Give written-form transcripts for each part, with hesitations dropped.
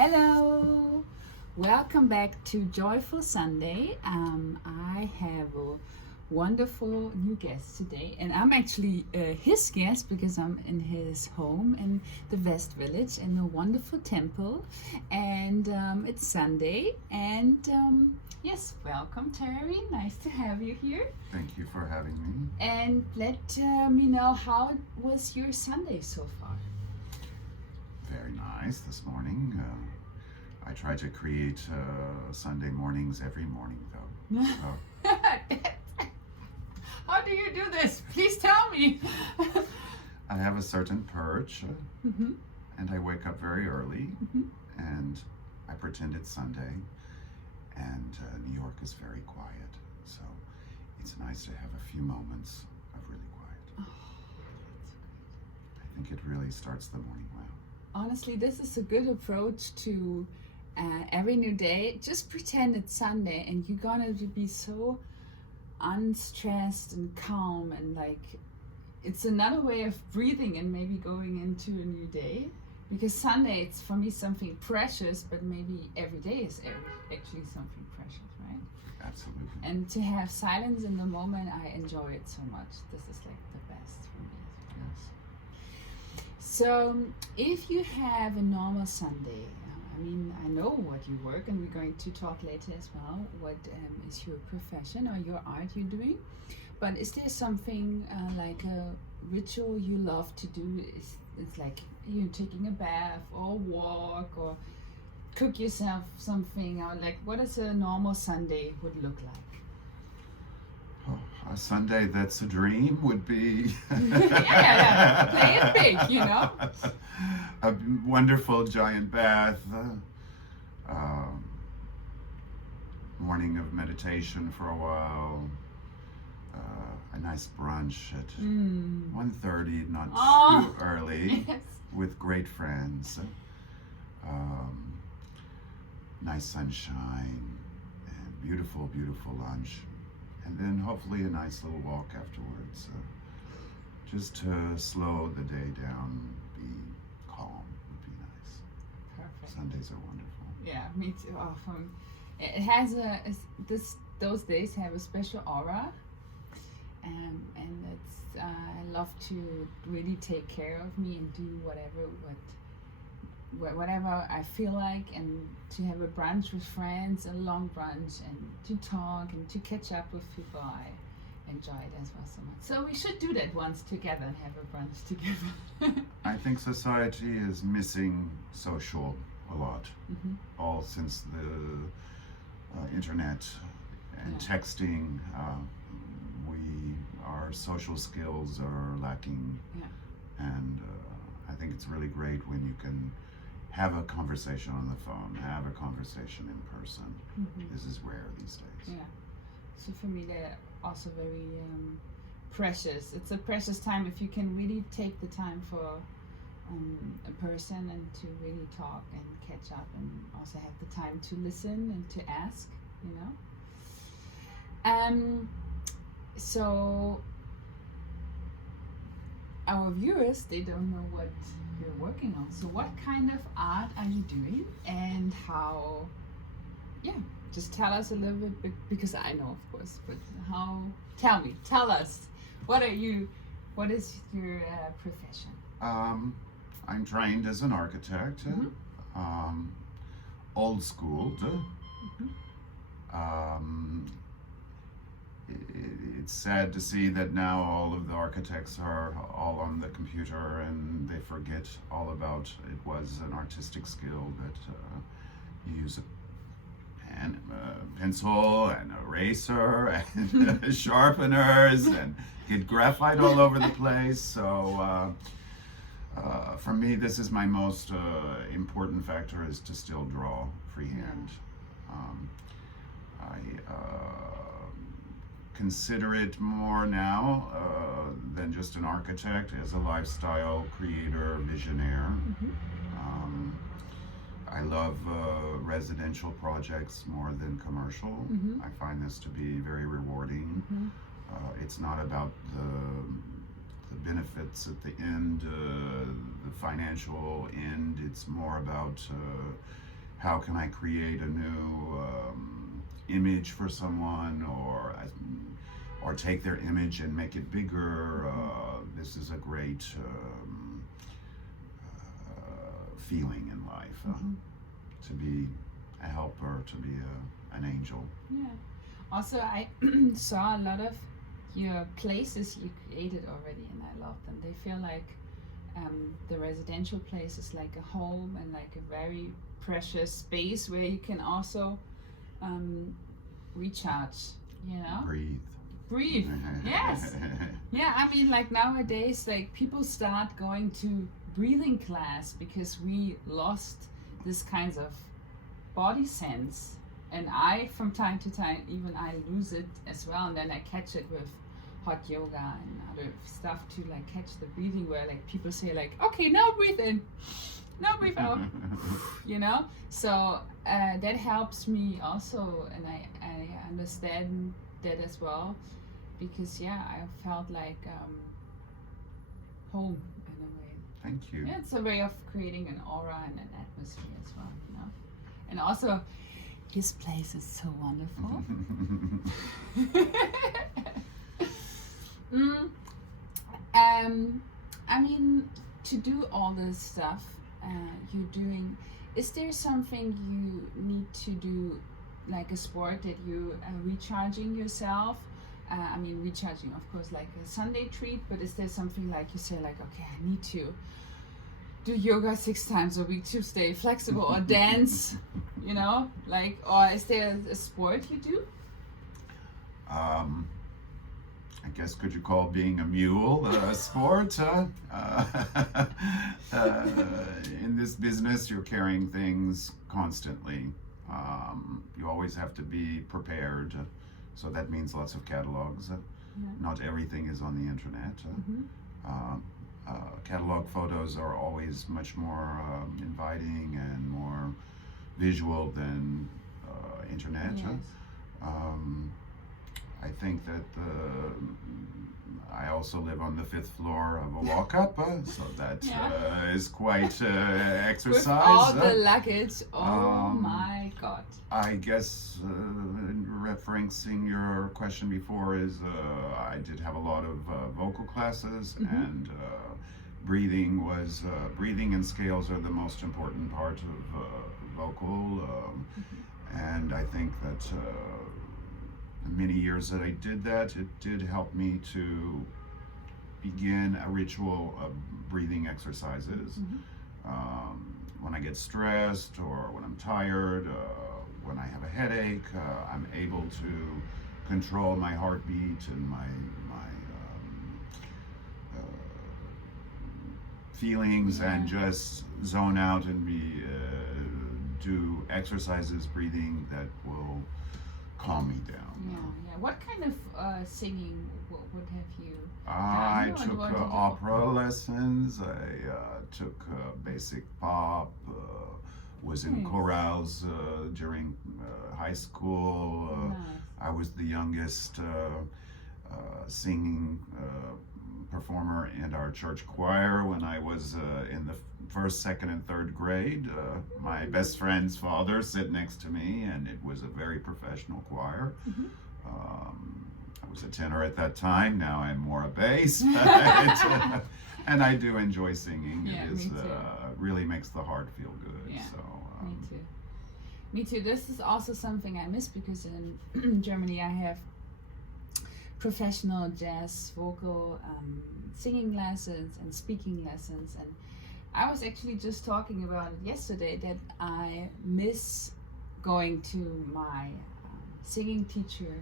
Hello, welcome back to Joyful Sunday. I have a wonderful new guest today, and I'm actually his guest because I'm in his home in the West Village in a wonderful temple, and it's Sunday. And yes, welcome, Terry. Nice to have you here. Thank you for having me. And let me know, how was your Sunday so far? Very nice this morning. I try to create Sunday mornings every morning, though. So, how do you do this? Please tell me. I have a certain perch, and I wake up very early, and I pretend it's Sunday, and New York is very quiet, so it's nice to have a few moments of really quiet. Oh, I think it really starts the morning well. honestly, this is a good approach to every new day. Just pretend it's Sunday and you're gonna be so unstressed and calm, and like it's another way of breathing and maybe going into a new day, because Sunday, it's for me something precious, but maybe every day is actually something precious, right? Absolutely. And to have silence in the moment, I enjoy it so much. This is like the best for me as well. Yes. So, if you have a normal Sunday, I mean, I know what you work, and we're going to talk later as well. What is your profession or your art you're doing? But is there something like a ritual you love to do? It's like you taking a bath or walk or cook yourself something, or like what does a normal Sunday would look like? A Sunday that's a dream would be yeah, play it big, you know. A wonderful giant bath, morning of meditation for a while, a nice brunch at 1:30, not too early, Yes. with great friends, nice sunshine, and beautiful lunch. And then hopefully a nice little walk afterwards, just to slow the day down, be calm would be nice. Perfect. Sundays are wonderful. Yeah, me too. Often, it has those days have a special aura, and it's I love to really take care of me and do whatever I feel like, and to have a brunch with friends, a long brunch, and to talk and to catch up with people. I enjoy it as well so much. So we should do that once together and have a brunch together. I think society is missing social a lot, all since the internet and texting. Our social skills are lacking, and I think it's really great when you can have a conversation on the phone, have a conversation in person. This is rare these days. Yeah. So for me, they're also very precious. It's a precious time if you can really take the time for a person and to really talk and catch up, and also have the time to listen and to ask, you know. So our viewers, they don't know what you're working on. So what kind of art are you doing, and how? Yeah, just tell us a little bit, because I know, of course, but how? Tell us. What is your profession? I'm trained as an architect, old school. It's sad to see that now all of the architects are all on the computer, and they forget all about it was an artistic skill that you use a pen, pencil and eraser and sharpeners, and get graphite all over the place. So for me, this is my most important factor, is to still draw freehand. I consider it more now than just an architect, as a lifestyle creator, visionaire. I love residential projects more than commercial. I find this to be very rewarding. It's not about the benefits at the end, the financial end. It's more about how can I create a new image for someone, or take their image and make it bigger. This is a great feeling in life, to be a helper, to be an angel. Yeah. Also, I saw a lot of your places you created already, and I love them. They feel like the residential place is like a home and like a very precious space where you can also recharge, you know? Breathe. Yes. Yeah, I mean, like nowadays, like people start going to breathing class because we lost this kinds of body sense. And I, from time to time, even I lose it as well, and then I catch it with hot yoga and other stuff to like catch the breathing, where like people say like, okay, now breathe in, now breathe out, you know. So that helps me also, and I understand that as well, because yeah, I felt like home in a way. Thank you. Yeah, it's a way of creating an aura and an atmosphere as well, you know. And also, his place is so wonderful. I mean, to do all this stuff you're doing, is there something you need to do, like a sport that you recharging yourself? I mean, recharging, of course, like a Sunday treat, but is there something like you say, like, okay, I need to do yoga 6 times a week to stay flexible, or dance, you know, like, or is there a sport you do? I guess, could you call being a mule a sport? In this business, you're carrying things constantly. You always have to be prepared. So that means lots of catalogs. Not everything is on the internet. Catalog photos are always much more inviting and more visual than internet. Yes. I think that I also live on the 5th floor of a walk-up, so that is quite exercise. With all the luggage, oh my God. I guess referencing your question before is I did have a lot of vocal classes, and breathing and scales are the most important part of vocal, and I think that the many years that I did that, it did help me to begin a ritual of breathing exercises. When I get stressed, or when I'm tired, when I have a headache, I'm able to control my heartbeat and my feelings, and just zone out and do exercises, breathing, that will calm me down. Yeah. What kind of singing would have you I done? took opera lessons. I took basic pop. Was in chorales during high school. I was the youngest singing performer in our church choir when I was in the 1st, 2nd, and 3rd grade. My best friend's father sit next to me, and it was a very professional choir. I was a tenor at that time. Now I'm more a bass, and I do enjoy singing. Yeah, it is me too. really makes the heart feel good. Yeah, so, me too. This is also something I miss, because in Germany I have professional jazz vocal singing lessons and speaking lessons, and I was actually just talking about it yesterday, that I miss going to my singing teacher,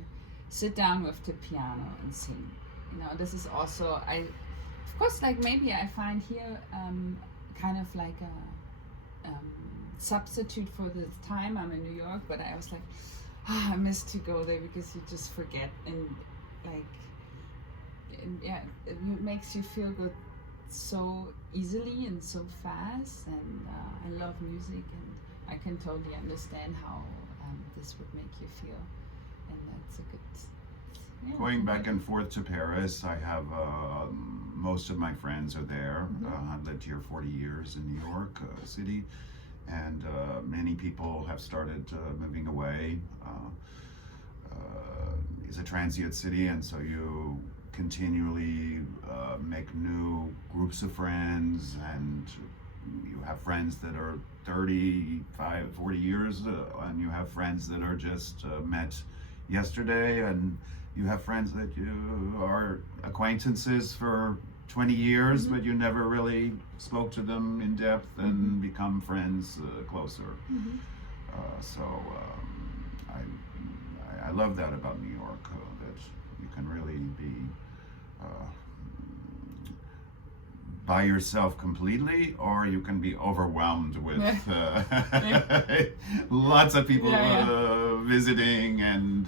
sit down with the piano and sing. You know, this is also, of course, like maybe I find here kind of like a substitute for the time I'm in New York, but I was like, I miss to go there, because you just forget, and like, it makes you feel good so easily and so fast, and I love music, and I can totally understand how this would make you feel, and that's a good. Going back and forth to Paris, I have most of my friends are there. I've lived here 40 years in New York City, and many people have started moving away. It's a transient city, and so you continually make new groups of friends, and you have friends that are 35, 40 years, and you have friends that are just met yesterday, and you have friends that you are acquaintances for 20 years, but you never really spoke to them in depth and become friends closer. I love that about New York, that you can really be by yourself completely, or you can be overwhelmed with lots of people visiting, and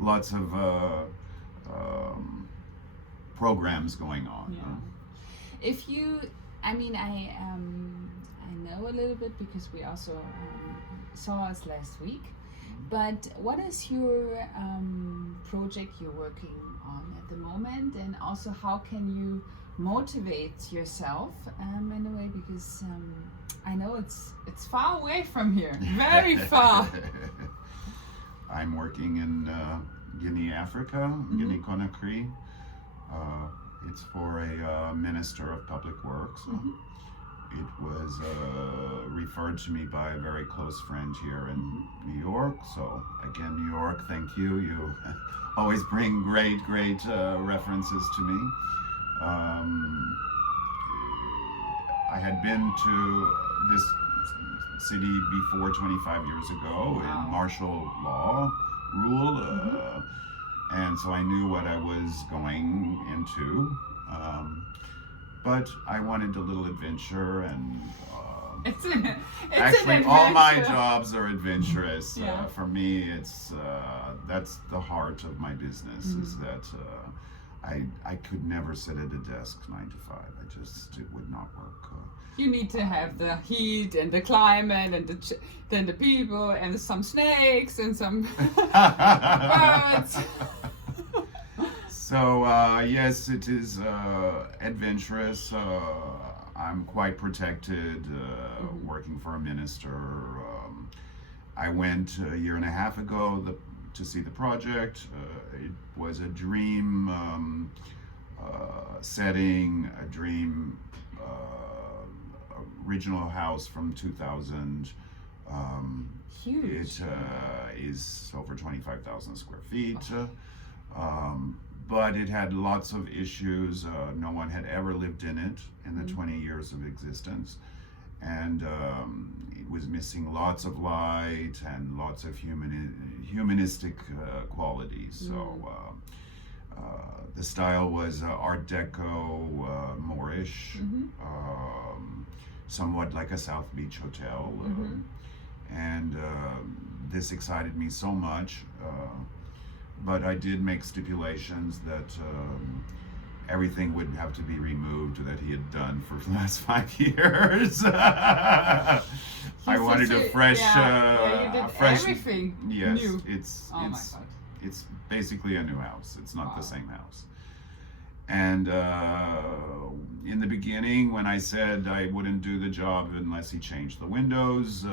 lots of programs going on. If you, I mean, I know a little bit because we also saw us last week. But what is your project you're working on at the moment, and also how can you motivate yourself in a way, because I know it's far away from here, very far. I'm working in Guinea, Africa, Guinea Conakry. It's for a minister of public works. It was referred to me by a very close friend here in New York. So again, New York, thank you. You always bring great references to me. I had been to this city before 25 years ago in martial law rule, and so I knew what I was going into. But I wanted a little adventure, and it's actually all my jobs are adventurous. For me, it's that's the heart of my business. Is that I could never sit at a desk 9 to 5. It would not work. You need to have the heat and the climate and then the people and some snakes and some birds. So yes, it is adventurous. I'm quite protected working for a minister. I went a year and a half ago to see the project. It was a dream setting, a dream original house from 2000. Huge. It is over 25,000 square feet. But it had lots of issues. No one had ever lived in it in the 20 years of existence. And it was missing lots of light and lots of humanistic qualities. So the style was Art Deco, Moorish, somewhat like a South Beach hotel. And this excited me so much. But I did make stipulations that everything would have to be removed that he had done for the last 5 years. I wanted a fresh, you did fresh. Everything Yes, new. it's basically a new house. It's not the same house. And in the beginning, when I said I wouldn't do the job unless he changed the windows,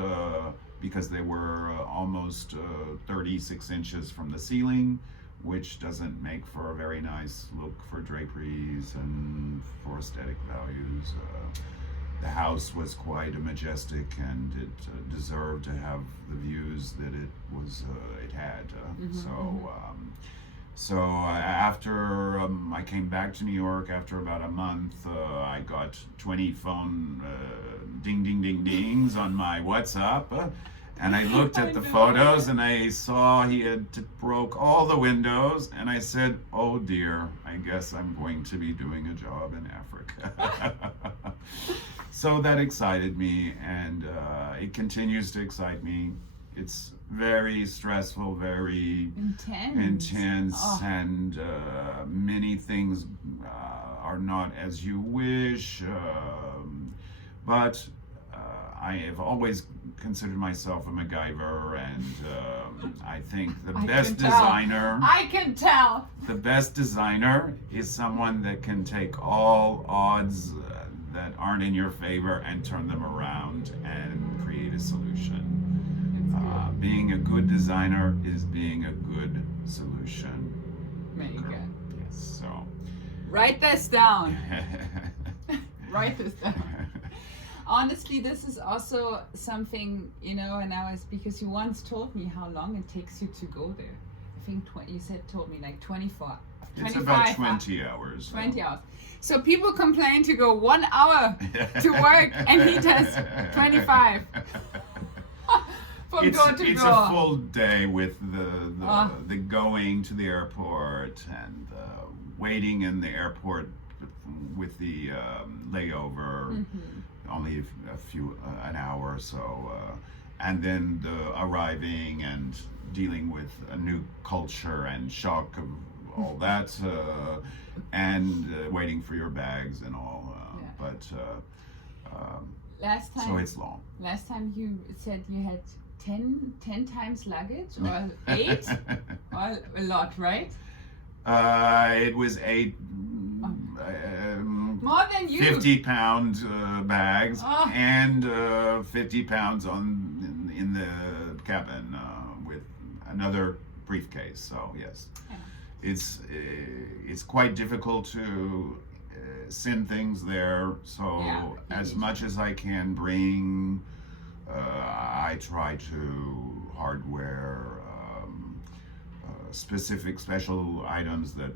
because they were almost 36 inches from the ceiling, which doesn't make for a very nice look for draperies and for aesthetic values. The house was quite a majestic, and it deserved to have the views that it had. So after I came back to New York, after about a month, I got 20 phone dings on my WhatsApp. And I looked at the photos, and I saw he had broke all the windows, and I said, oh dear, I guess I'm going to be doing a job in Africa. So that excited me, and it continues to excite me. It's very stressful, very intense, and many things are not as you wish, but I have always considered myself a MacGyver, and I think the best designer. I can tell. The best designer is someone that can take all odds that aren't in your favor and turn them around and greatest solution. It's good. Being a good designer is being a good solution. Very good. Yes, so. Write this down. Write this down. Honestly, this is also something, you know, and because you once told me how long it takes you to go there. I think told me like 24. It's about 20 hours. 20 hours. So people complain to go 1 hour to work, and he does 25. From door to it's door. a full day with the going to the airport and waiting in the airport with the layover, only an hour or so, and then the arriving and dealing with a new culture and shock of all that, and waiting for your bags and all. But last time, so it's long. Last time you said you had 10 times luggage, or 8, or a lot, right? It was 8. More than you. 50-pound bags and 50 pounds in the cabin with another briefcase. So yes, it's quite difficult to send things there. So as much as I can bring, I try to hardware specific special items that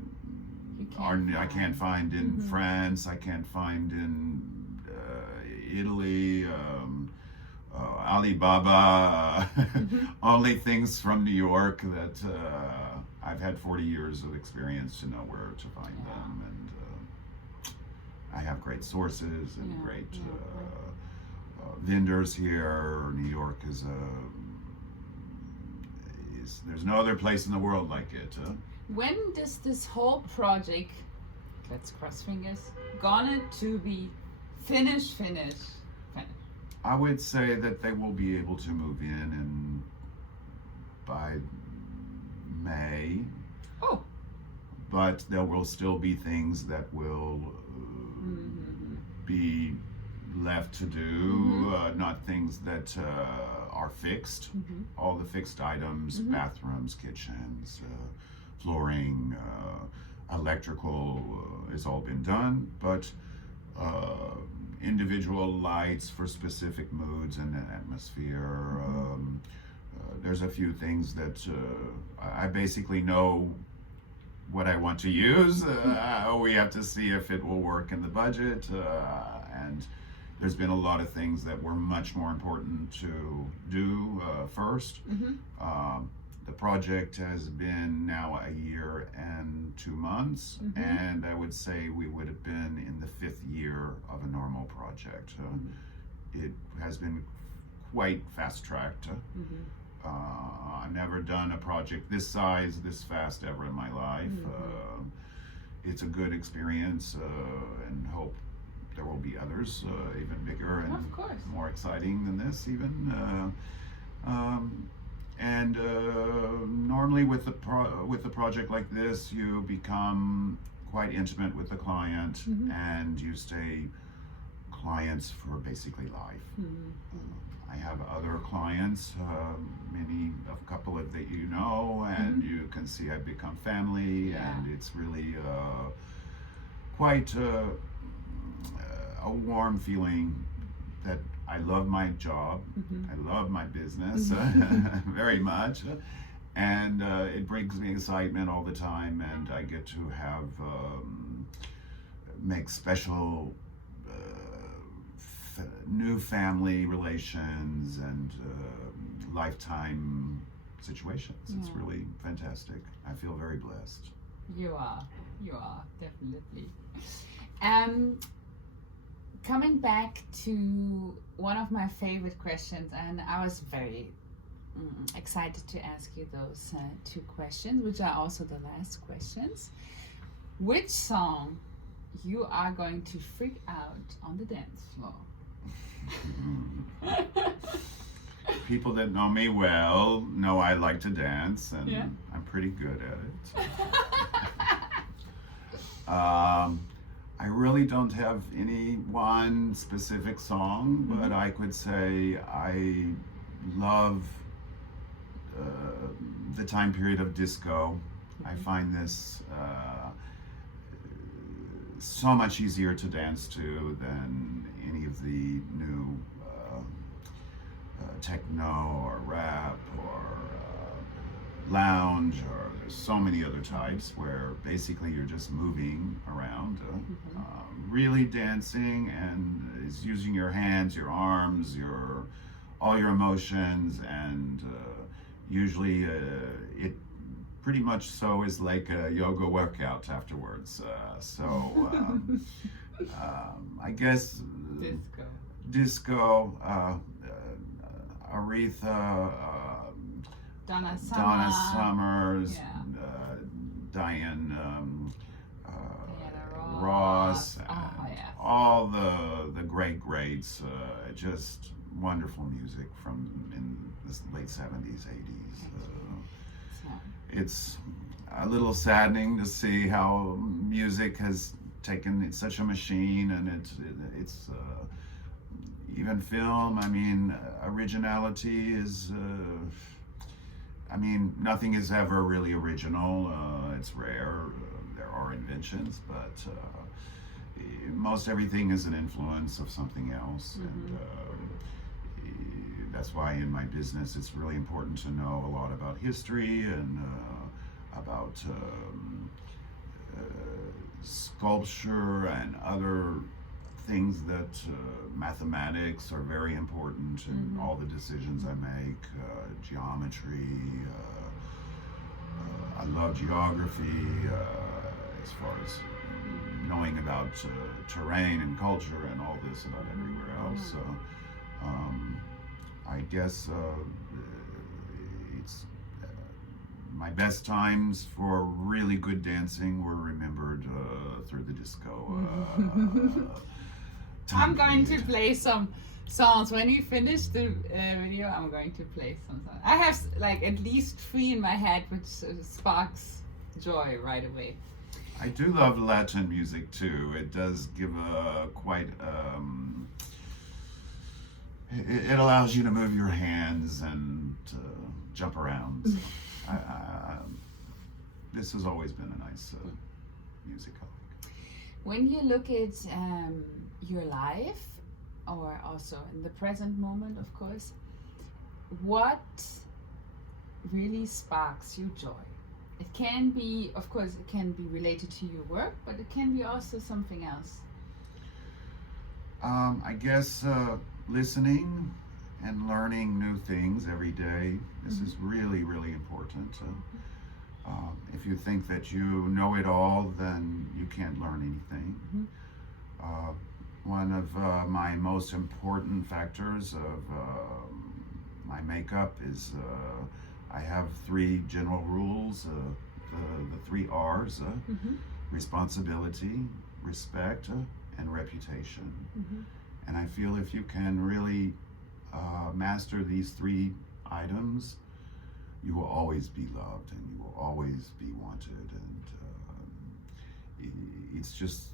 I can't find in France, I can't find in Italy, Alibaba, only things from New York that I've had 40 years of experience to know where to find them, and I have great sources and great vendors here. New York is there's no other place in the world like it. When does this whole project, let's cross fingers, gonna to be finished? I would say that they will be able to move in by May. Oh. But there will still be things that will be left to do, not things that are fixed. All the fixed items, bathrooms, kitchens, flooring, electrical has all been done, but individual lights for specific moods and atmosphere. There's a few things that I basically know what I want to use. We have to see if it will work in the budget, and there's been a lot of things that were much more important to do first. The project has been now a year and 2 months, and I would say we would have been in the 5th year of a normal project. It has been quite fast-tracked. I've never done a project this size, this fast ever in my life. It's a good experience, and hope there will be others even bigger and more exciting than this even. And normally with a project like this, you become quite intimate with the client, and you stay clients for basically life. I have other clients, a couple of that you know, and you can see I've become family, and it's really quite a warm feeling that I love my job, I love my business very much, and it brings me excitement all the time, and I get to have make special new family relations and lifetime situations. It's really fantastic. I feel very blessed. You are definitely. Coming back to one of my favorite questions, and I was very excited to ask you those 2 questions, which are also the last questions. Which song you are going to freak out on the dance floor? People that know me well know I like to dance, and I'm pretty good at it. I really don't have any one specific song, but I could say I love the time period of disco. I find this so much easier to dance to than any of the new techno or rap or lounge, or there's so many other types where basically you're just moving around, really dancing, and is using your hands, your arms, all your emotions, and usually it pretty much so is like a yoga workout afterwards. I guess disco, Aretha, Donna Donna Summers, Yeah. Diane Diana Ross, Oh, yeah. all the greats, just wonderful music from in the late 70s, 80s. So, It's a little saddening to see how music has taken, it's such a machine, and it's even film. I mean, originality is. I mean, nothing is ever really original. It's rare. There are inventions, but most everything is an influence of something else. And that's why in my business it's really important to know a lot about history and about sculpture and other things that mathematics are very important in all the decisions I make, geometry, I love geography, as far as knowing about terrain and culture and all this about everywhere else. So I guess it's my best times for really good dancing were remembered through the disco. I'm going to play some songs. When you finish the video, I'm going to play some songs. I have like at least 3 in my head, which sparks joy right away. I do love Latin music too. It does give a quite. It allows you to move your hands and jump around. So this has always been a nice music. When you look at your life, or also in the present moment, of course, what really sparks you joy? It can be, of course, it can be related to your work, but it can be also something else. I guess listening and learning new things every day. This is really, really important. If you think that you know it all, then you can't learn anything. One of my most important factors of my makeup is I have 3 general rules, the 3 R's, responsibility, respect, and reputation. And I feel if you can really master these 3 items, you will always be loved and you will always be wanted. And it's just,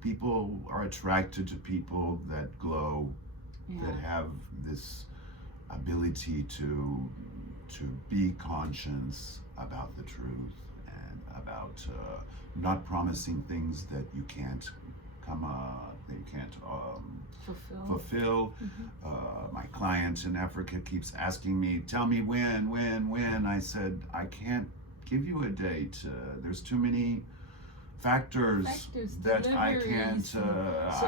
people are attracted to people that glow, that have this ability to be conscious about the truth and about not promising things that you can't fulfill. My client in Africa keeps asking me, tell me when. I said, I can't give you a date. There's too many factors that I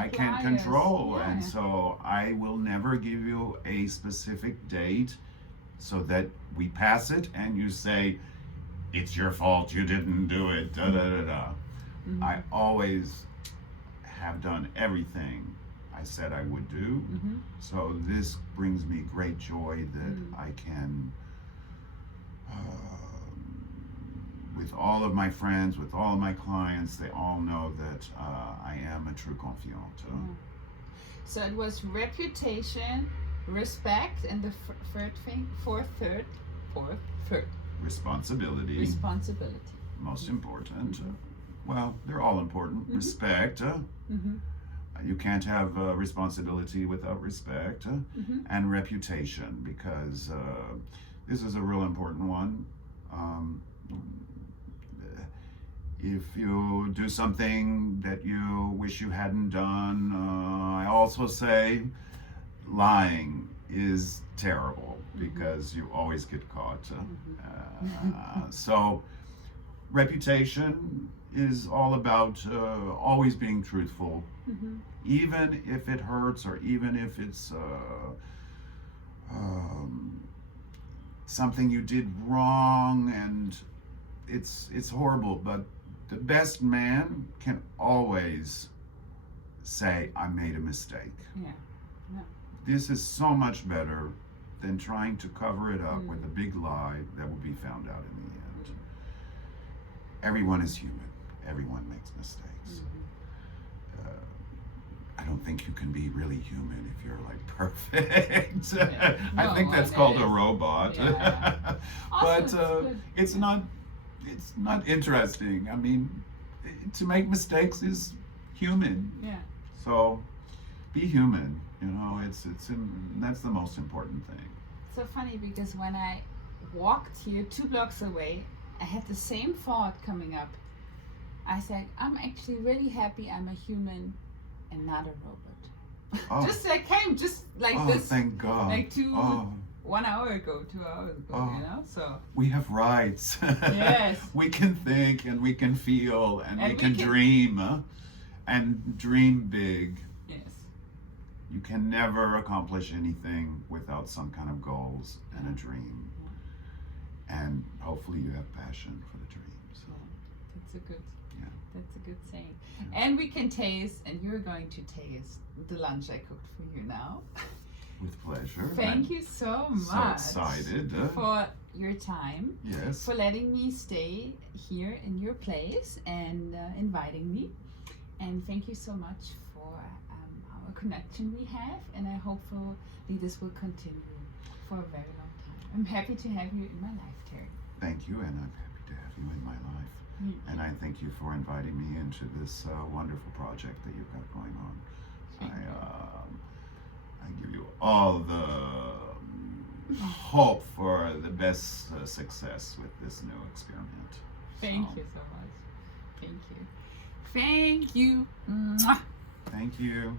can't control, and so I will never give you a specific date so that we pass it and you say it's your fault, you didn't do it, da da da da. I always have done everything I said I would do. So this brings me great joy that I can, with all of my friends, with all of my clients, they all know that I am a true confidant. So it was reputation, respect, and the fourth third. Responsibility. Responsibility. Most important. well, they're all important. Respect. You can't have responsibility without respect, and reputation, because this is a real important one. If you do something that you wish you hadn't done, I also say lying is terrible because you always get caught. So reputation is all about always being truthful, even if it hurts, or even if it's something you did wrong and it's horrible. But the best man can always say, I made a mistake. Yeah. This is so much better than trying to cover it up with a big lie that will be found out in the end. Everyone is human. Everyone makes mistakes. I don't think you can be really human if you're like perfect. Yeah. I think that's called a robot. Yeah. But it's not interesting. I mean, to make mistakes is human. Yeah. So be human. You know, that's the most important thing. So funny, because when I walked here 2 blocks away, I had the same thought coming up. I said, I'm actually really happy I'm a human and not a robot. Oh. Just like came just like Oh, this, thank God. like 1 hour ago, 2 hours ago, you know. So we have rights. Yes. We can think and we can feel and we can dream, and dream big. Yes. You can never accomplish anything without some kind of goals and a dream. And hopefully you have passion for the dream. So that's a good saying. And we can taste, and you're going to taste the lunch I cooked for you now. With pleasure. Thank you so So much excited. for your time, Yes. for letting me stay here in your place and inviting me. And thank you so much for our connection we have, and I hopefully this will continue for a very long time. I'm happy to have you in my life, Terry. Thank you, and I'm happy to have you in my life. And I thank you for inviting me into this wonderful project that you've got going on. I give you all the hope for the best success with this new experiment. Thank you so much. Thank you. Thank you. Mwah. Thank you.